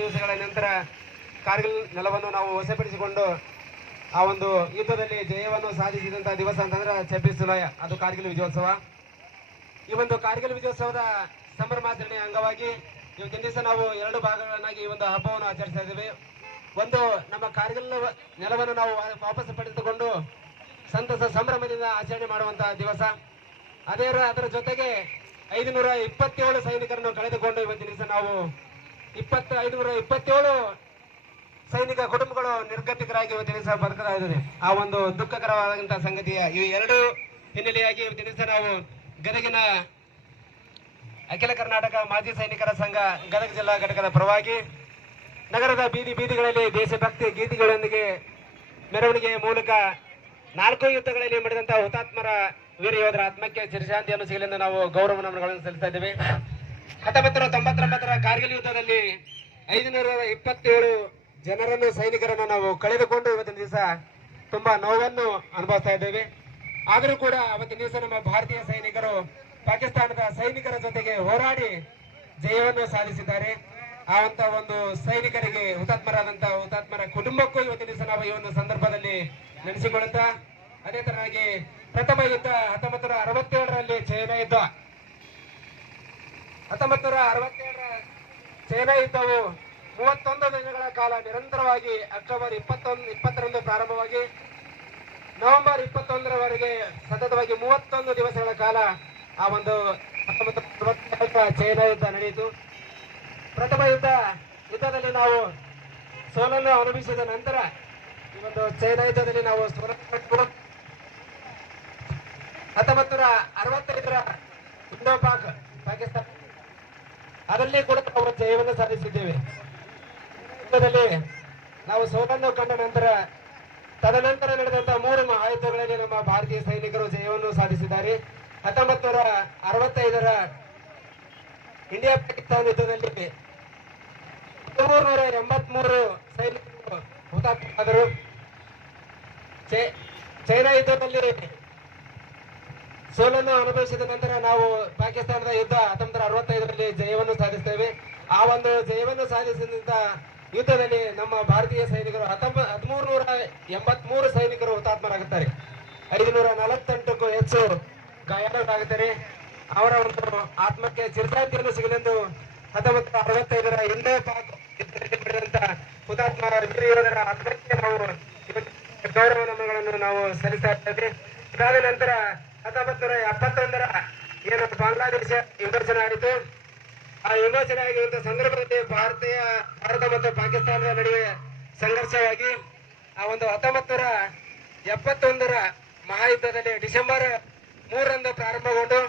ದಿವಸಗಳ ನಂತರ ಕಾರ್ಗಿಲ್ ನೆಲವನ್ನು ನಾವು ವಶಪಡಿಸಿಕೊಂಡು ಆ ಒಂದು ಯುದ್ಧದಲ್ಲಿ ಜಯವನ್ನು ಸಾಧಿಸಿದಂತಹ ದಿವಸ ಅಂತಂದ್ರೆ 26 ಜುಲೈ, ಅದು ಕಾರ್ಗಿಲ್ ವಿಜಯೋತ್ಸವ. ಈ ಒಂದು ಕಾರ್ಗಿಲ್ ವಿಜಯೋತ್ಸವದ ಸಂಭ್ರಮಾಚರಣೆಯ ಅಂಗವಾಗಿ ಇವತ್ತಿನ ದಿವಸ ನಾವು 2 ಭಾಗಗಳನ್ನಾಗಿ ಈ ಒಂದು ಹಬ್ಬವನ್ನು ಆಚರಿಸ್ತಾ ಇದ್ದೇವೆ. ಒಂದು, ನಮ್ಮ ಕಾರ್ಗಿಲ್ ನೆಲವನ್ನು ನಾವು ವಾಪಸ್ ಪಡೆದುಕೊಂಡು ಸಂತಸ ಸಂಭ್ರಮದಿಂದ ಆಚರಣೆ ಮಾಡುವಂತಹ ದಿವಸ. ಅದರ ಜೊತೆಗೆ 527 ಸೈನಿಕರನ್ನು ಕಳೆದುಕೊಂಡು ಇವತ್ತಿನ ದಿವಸ ನಾವು 527 ಸೈನಿಕ ಕುಟುಂಬಗಳು ನಿರ್ಗತಿಕರಾಗಿ ಇವತ್ತಿನ ದಿವಸ ಬದುಕ್ತಾ ಇದ್ದಾರೆ. ಆ ಒಂದು ದುಃಖಕರವಾದಂತಹ ಸಂಗತಿಯ ಈ 2 ಹಿನ್ನೆಲೆಯಾಗಿ ಇವತ್ತಿನ ದಿವಸ ನಾವು ಗದಗಿನ ಅಖಿಲ ಕರ್ನಾಟಕ ಮಾಜಿ ಸೈನಿಕರ ಸಂಘ ಗದಗ ಜಿಲ್ಲಾ ಘಟಕದ ಪರವಾಗಿ ನಗರದ ಬೀದಿಗಳಲ್ಲಿ ದೇಶಭಕ್ತಿ ಗೀತೆಗಳೊಂದಿಗೆ ಮೆರವಣಿಗೆ ಮೂಲಕ 4 ಯುದ್ಧಗಳಲ್ಲಿ ಮಡಿದಂತಹ ಹುತಾತ್ಮರ ವೀರ ಯೋಧರ ಆತ್ಮಕ್ಕೆ ಚಿರಶಾಂತಿಯನ್ನು ಸಿಗಲೆಂದು ನಾವು ಗೌರವ ನಮನಗಳನ್ನು ಸಲ್ಲಿಸ್ತಾ ಇದ್ದೇವೆ. 1999ರ ಕಾರ್ಗಿಲ್ ಯುದ್ಧದಲ್ಲಿ 527 ಜನರನ್ನು ಸೈನಿಕರನ್ನು ನಾವು ಕಳೆದುಕೊಂಡು ಇವತ್ತಿನ ದಿವಸ ತುಂಬಾ ನೋವನ್ನು ಅನುಭವಿಸ್ತಾ ಇದ್ದೇವೆ. ಆದರೂ ಕೂಡ ಅವತ್ತಿನ ದಿವಸ ನಮ್ಮ ಭಾರತೀಯ ಸೈನಿಕರು ಪಾಕಿಸ್ತಾನದ ಸೈನಿಕರ ಜೊತೆಗೆ ಹೋರಾಡಿ ಜಯವನ್ನು ಸಾಧಿಸಿದ್ದಾರೆ. ಆ ಒಂದು ಸೈನಿಕರಿಗೆ ಹುತಾತ್ಮರಾದಂತಹ ಹುತಾತ್ಮರ ಕುಟುಂಬಕ್ಕೂ ಇವತ್ತಿನ ದಿವಸ ನಾವು ಈ ಒಂದು ಸಂದರ್ಭದಲ್ಲಿ ನೆನೆಸಿಕೊಳ್ಳುತ್ತಾ, ಅದೇ ತರನಾಗಿ ಪ್ರಥಮ ಯುದ್ಧ 1967ರಲ್ಲಿ ಚೈನಾ ಯುದ್ಧ. 1967ರ ಚೈನಾ ಯುದ್ಧವು 31 ದಿನಗಳ ಕಾಲ ನಿರಂತರವಾಗಿ ಅಕ್ಟೋಬರ್ 20ರಂದು ಪ್ರಾರಂಭವಾಗಿ ನವೆಂಬರ್ 21ರವರೆಗೆ ಸತತವಾಗಿ 31 ದಿವಸಗಳ ಕಾಲ ಆ ಒಂದು 1967ರ ಚೈನಾ ಯುದ್ಧ ನಡೆಯಿತು. ಪ್ರಥಮ ಯುದ್ಧದಲ್ಲಿ ನಾವು ಸೋಲನ್ನು ಅನುಭವಿಸಿದ ನಂತರ ಈ ಒಂದು ಚೈನಾ ಯುದ್ಧದಲ್ಲಿ ನಾವು 1965ರ ಇಂಡೋ ಪಾಕಿಸ್ತಾನ ಅದರಲ್ಲಿ ಕೂಡ ನಾವು ಜಯವನ್ನು ಸಾಧಿಸಿದ್ದೇವೆ. ಯುದ್ಧದಲ್ಲಿ ನಾವು ಸೋಲನ್ನು ಕಂಡ ನಂತರ ತದನಂತರ ನಡೆದಂತಹ 3 ಮಹಾಯುದ್ಧಗಳಲ್ಲಿ ನಮ್ಮ ಭಾರತೀಯ ಸೈನಿಕರು ಜಯವನ್ನು ಸಾಧಿಸಿದ್ದಾರೆ. 1965ರ ಇಂಡಿಯಾ ಪಾಕಿಸ್ತಾನ ಯುದ್ಧದಲ್ಲಿ 383 ಸೈನಿಕರು ಹುತಾತ್ಮರಾದರು. ಚೈನಾ ಯುದ್ಧದಲ್ಲಿ ಸೋಲನ್ನು ಅನುಭವಿಸಿದ ನಂತರ ನಾವು ಪಾಕಿಸ್ತಾನದ ಯುದ್ಧ 1965ರಲ್ಲಿ ಜಯವನ್ನು ಸಾಧಿಸ್ತೇವೆ. ಆ ಒಂದು ಜಯವನ್ನು ಸಾಧಿಸಿದಂತ ಯುದ್ಧದಲ್ಲಿ ನಮ್ಮ ಭಾರತೀಯ ಸೈನಿಕರು 1383 ಸೈನಿಕರು ಹುತಾತ್ಮರಾಗುತ್ತಾರೆ. 548ಕ್ಕೂ ಹೆಚ್ಚು ಗಾಯಾಳುಗಳಾಗುತ್ತಾರೆ. ಅವರ ಒಂದು ಆತ್ಮಕ್ಕೆ ಚಿರಶಾಂತಿಯನ್ನು ಸಿಗಲೆಂದು 1965ರ ಇಂಡೋ ಪಾಕ್ ಯುದ್ಧದಲ್ಲಿ ನಡೆದಂತ ಹುತಾತ್ಮ ವೀರ ಯೋಧರ ಆತ್ಮಕ್ಕೆ ನಾವು ಗೌರವ ನಮನಗಳನ್ನು ನಾವು ಸಲ್ಲಿಸ್ತಾ ಇದ್ದೇವೆ. ಇದಾದ ನಂತರ 1971ರ ಏನು ಬಾಂಗ್ಲಾದೇಶ ವಿಮೋಚನೆ ಆಯಿತು. ಆ ವಿಮೋಚನೆ ಆಗಿರುವಂತಹ ಸಂದರ್ಭದಲ್ಲಿ ಭಾರತ ಮತ್ತು ಪಾಕಿಸ್ತಾನದ ನಡುವೆ ಸಂಘರ್ಷವಾಗಿ ಆ ಒಂದು 1971ರ ಮಹಾಯುದ್ಧದಲ್ಲಿ ಡಿಸೆಂಬರ್ 3ರಂದು ಪ್ರಾರಂಭಗೊಂಡು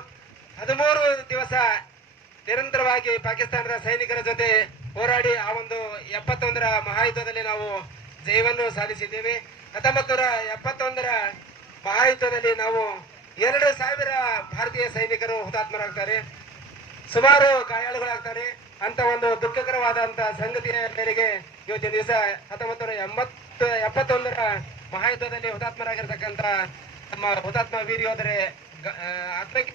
13 ದಿವಸ ನಿರಂತರವಾಗಿ ಪಾಕಿಸ್ತಾನದ ಸೈನಿಕರ ಜೊತೆ ಹೋರಾಡಿ ಆ ಒಂದು 71ರ ಮಹಾಯುದ್ಧದಲ್ಲಿ ನಾವು ಜಯವನ್ನು ಸಾಧಿಸಿದ್ದೇವೆ. 1971ರ ಮಹಾಯುದ್ಧದಲ್ಲಿ ನಾವು 2000 ಭಾರತೀಯ ಸೈನಿಕರು ಹುತಾತ್ಮರಾಗ್ತಾರೆ, ಸುಮಾರು ಗಾಯಾಳುಗಳಾಗ್ತಾರೆ. ಅಂತ ಒಂದು ದುಃಖಕರವಾದಂತಹ ಸಂಗತಿಯ ಮೇರೆಗೆ ಇವತ್ತಿನ ದಿವಸ 1971ರ ಮಹಾಯುದ್ಧದಲ್ಲಿ ಹುತಾತ್ಮರಾಗಿರ್ತಕ್ಕಂಥ ನಮ್ಮ ಹುತಾತ್ಮ ವೀರ ಯೋಧರೇ ಆತ್ಮಕ್ಕೆ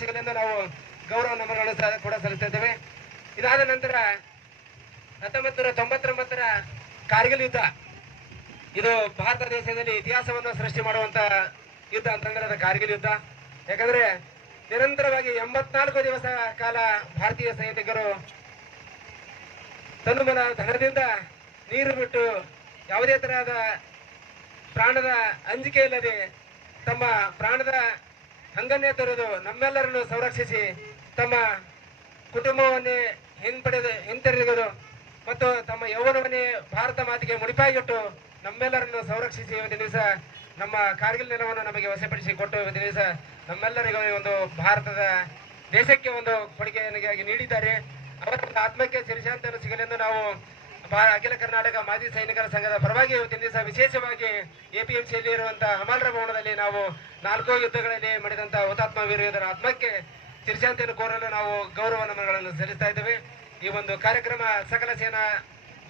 ಸಿಗಲೆಂದು ನಾವು ಗೌರವ ನಮನಗಳನ್ನು ಕೂಡ ಸಲ್ಲಿಸ್ತಾ ಇದ್ದೇವೆ. ಇದಾದ ನಂತರ 1999ರ ಕಾರ್ಗಿಲ್ ಯುದ್ಧ, ಇದು ಭಾರತ ದೇಶದಲ್ಲಿ ಇತಿಹಾಸವನ್ನು ಸೃಷ್ಟಿ ಮಾಡುವಂತ ಯುದ್ಧ ಅಂತಂದ್ರೆ ಅದು ಕಾರ್ಗಿಲ್ ಯುದ್ಧ. ಯಾಕಂದ್ರೆ ನಿರಂತರವಾಗಿ 84 ದಿವಸ ಕಾಲ ಭಾರತೀಯ ಸೈನಿಕರು ತನುಮನ ಧನದಿಂದ ನೀರು ಬಿಟ್ಟು ಯಾವುದೇ ತರಹದ ಪ್ರಾಣದ ಅಂಜಿಕೆ ಇಲ್ಲದೆ ತಮ್ಮ ಪ್ರಾಣದ ಹಂಗನ್ನೇ ತೊರೆದು ನಮ್ಮೆಲ್ಲರನ್ನು ಸಂರಕ್ಷಿಸಿ ತಮ್ಮ ಕುಟುಂಬವನ್ನೇ ಹಿಂತೆರೆದು ಮತ್ತು ತಮ್ಮ ಯೌವನವನ್ನೇ ಭಾರತ ಮಾತಿಗೆ ಮುಡಿಪಾಗಿಟ್ಟು ನಮ್ಮೆಲ್ಲರನ್ನು ಸಂರಕ್ಷಿಸಿ ಇವತ್ತಿನ ದಿವಸ ನಮ್ಮ ಕಾರ್ಗಿಲ್ ನೆಲವನ್ನು ನಮಗೆ ವಶಪಡಿಸಿ ಕೊಟ್ಟು ಇವತ್ತಿನ ದಿವಸ ನಮ್ಮೆಲ್ಲರಿಗೂ ಒಂದು ಭಾರತದ ದೇಶಕ್ಕೆ ಒಂದು ಕೊಡುಗೆಯಾಗಿ ನೀಡಿದ್ದಾರೆ. ಅವರ ಆತ್ಮಕ್ಕೆ ಚಿರಶಾಂತಿಯನ್ನು ಸಿಗಲೆಂದು ನಾವು ಅಖಿಲ ಕರ್ನಾಟಕ ಮಾಜಿ ಸೈನಿಕರ ಸಂಘದ ಪರವಾಗಿ ಇವತ್ತಿನ ದಿವಸ ವಿಶೇಷವಾಗಿ ಎಪಿಎಂಸಿಯಲ್ಲಿ ಇರುವಂತಹ ಹಮಾಲ್ರ ಭವನದಲ್ಲಿ ನಾವು 4 ಯುದ್ಧಗಳಲ್ಲಿ ಮಡಿದಂತಹ ಹುತಾತ್ಮ ವೀರ ಯೋಧರ ಆತ್ಮಕ್ಕೆ ಚಿರಶಾಂತಿಯನ್ನು ಕೋರಲು ನಾವು ಗೌರವ ನಮನಗಳನ್ನು ಸಲ್ಲಿಸ್ತಾ ಇದ್ದೇವೆ. ಈ ಒಂದು ಕಾರ್ಯಕ್ರಮ ಸಕಲ ಸೇನಾ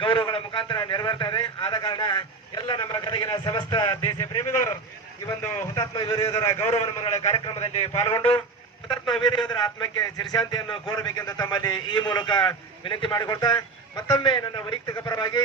ಗೌರವಗಳ ಮುಖಾಂತರ ನೆರವೇರ್ತಾ ಇದೆ. ಆದ ಕಾರಣ ಎಲ್ಲ ನಮ್ಮ ಗದಗಿನ ಸಮಸ್ತ ದೇಶ ಪ್ರೇಮಿಗಳು ಈ ಒಂದು ಹುತಾತ್ಮ ವೀರ ಯೋಧರ ಗೌರವ ನಮನಗಳ ಕಾರ್ಯಕ್ರಮದಲ್ಲಿ ಪಾಲ್ಗೊಂಡು ಹುತಾತ್ಮ ವೀರ ಯೋಧರ ಆತ್ಮಕ್ಕೆ ಚಿರಶಾಂತಿಯನ್ನು ಕೋರಬೇಕೆಂದು ತಮ್ಮಲ್ಲಿ ಈ ಮೂಲಕ ವಿನಂತಿ ಮಾಡಿಕೊಡ್ತಾ ಮತ್ತೊಮ್ಮೆ ನನ್ನ ವೈಯಕ್ತಿಕ ಪರವಾಗಿ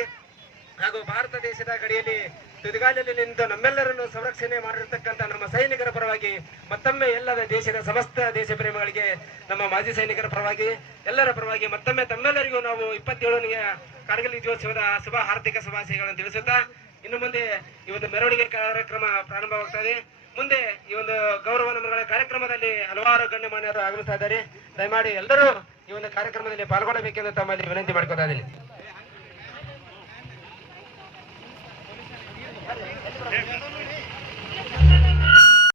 ಹಾಗೂ ಭಾರತ ದೇಶದ ಗಡಿಯಲ್ಲಿ ತುದಿಗಾಲಲ್ಲಿ ನಿಂತು ನಮ್ಮೆಲ್ಲರನ್ನು ಸಂರಕ್ಷಣೆ ಮಾಡಿರ್ತಕ್ಕಂಥ ನಮ್ಮ ಸೈನಿಕರ ಪರವಾಗಿ ಮತ್ತೊಮ್ಮೆ ಎಲ್ಲದ ದೇಶದ ಸಮಸ್ತ ದೇಶ ಪ್ರೇಮಿಗಳಿಗೆ ನಮ್ಮ ಮಾಜಿ ಸೈನಿಕರ ಪರವಾಗಿ ಎಲ್ಲರ ಪರವಾಗಿ ಮತ್ತೊಮ್ಮೆ ತಮ್ಮೆಲ್ಲರಿಗೂ ನಾವು 27ನೇ ಕಾರ್ಗಿಲ್ ವಿಜಯೋತ್ಸವದ ಶುಭ ಹಾರ್ದಿಕ ಶುಭಾಶಯಗಳನ್ನು ತಿಳಿಸುತ್ತಾ ಇನ್ನು ಮುಂದೆ ಈ ಒಂದು ಮೆರವಣಿಗೆ ಕಾರ್ಯಕ್ರಮ ಪ್ರಾರಂಭವಾಗ್ತದೆ. ಮುಂದೆ ಈ ಒಂದು ಗೌರವ ನಮನಗಳ ಕಾರ್ಯಕ್ರಮದಲ್ಲಿ ಹಲವಾರು ಗಣ್ಯಮಾನ್ಯರು ಆಗಮಿಸ್ತಾ ಇದ್ದಾರೆ. ದಯಮಾಡಿ ಎಲ್ಲರೂ ಈ ಒಂದು ಕಾರ್ಯಕ್ರಮದಲ್ಲಿ ಪಾಲ್ಗೊಳ್ಳಬೇಕೆಂದು ತಮ್ಮಲ್ಲಿ ವಿನಂತಿ ಮಾಡ್ಕೊತಾ ಇದ್ದೀನಿ.